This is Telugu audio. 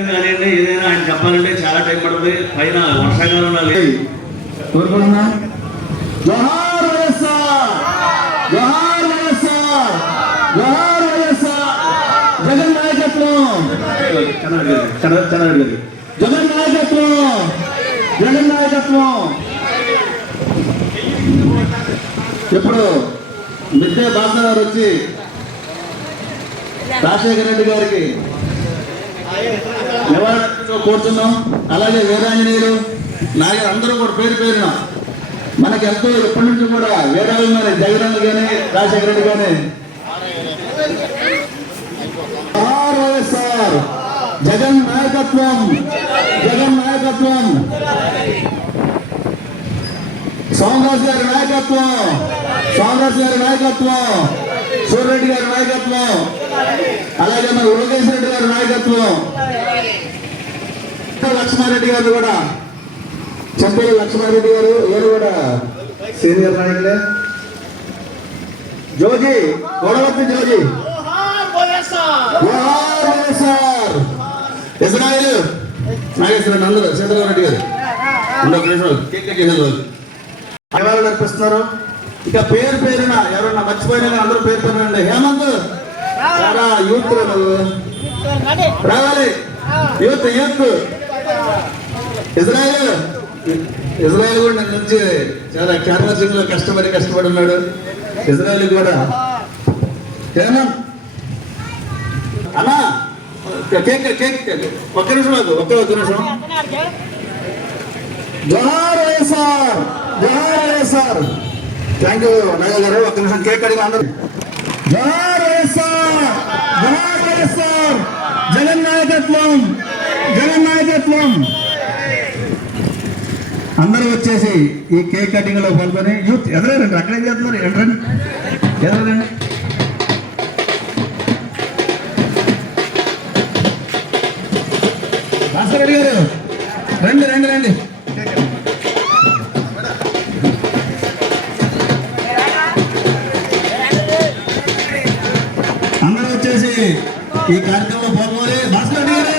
ఏదైనా ఆయన చెప్పాలంటే చాలా టైం పడుతుంది. పైన వర్షాకాలంలో కోరుకుంటున్నా. జోహార్ వైఎస్ఆర్, జోహార్ వైఎస్ఆర్, జోహార్ వైఎస్ఆర్. జగన్ నాయకత్వం, జగన్ నాయకత్వం, జగన్ నాయకత్వం. ఇప్పుడు మిద్దె బాస గారు వచ్చి రాజశేఖర రెడ్డి గారికి నివాళులు కోరుతున్నాం. అలాగే వీరాంజనేయులు నాగే అందరూ కూడా పేరు పేరున మనకి ఎంతో ఎప్పటి నుంచి కూడా వీరాభిమాని జగన్ కానీ రాజశేఖర రెడ్డి కానీ. వైఎస్ఆర్ జగన్ నాయకత్వం, జగన్ నాయకత్వం. సోమరాజు గారి నాయకత్వం, సోమరాజు గారి నాయకత్వం, సూర్యరెడ్డి గారి నాయకత్వం, అలాగే మన లోకేశ్వర రెడ్డి గారి నాయకత్వం, లక్ష్మారెడ్డి గారు కూడా, చెంపల్లి లక్ష్మారెడ్డి గారు వీరు కూడా సీనియర్ నాయకులే. జోగి గొడవత్తి జోగి, ఇజ్రాయిల్ నాగేశ్వర అందరూ చంద్రబాబు రెడ్డి గారు నివాళులు అర్పిస్తున్నారు. ఇక పేరు పేరున ఎవరన్నా మర్చిపోయినా అందరూ పేరు పేరునండి. హేమంత్ యూత్ రావాలి, యూత్ యూత్. ఇజ్రాయిల్ ఇజ్రాయిల్ కూడా నన్ను నుంచి చాలా క్యాన్వర్సింగ్లో కష్టపడి ఉన్నాడు. ఇజ్రాయిల్ కూడా హేమంత్ అన్నా కేక్ ఒక్క నిమిషం ఒక్క నిమిషం. జోహార్ వైఎస్ఆర్, జోహార్ వైఎస్ఆర్. థ్యాంక్ యూ నాగ గారు. ఒక్క నిమిషం కేక్ అడిగి అందరూ. జోహార్ వైఎస్ఆర్, జోహార్ వైఎస్ఆర్. జగన్ నాయకత్వం, జగన్ నాయకత్వం. అందరూ వచ్చేసి ఈ కేక్ కటింగ్ లో పాల్గొని యూత్ ఎదరండి. అక్కడేం చేస్తున్నారు? ఎదరండి. భాస్కర్ రెడ్డి గారు రండి రండి రండి. అందరూ వచ్చేసి ఈ కార్యక్రమంలో పాల్గొని భాస్కర్ రెడ్డి గారు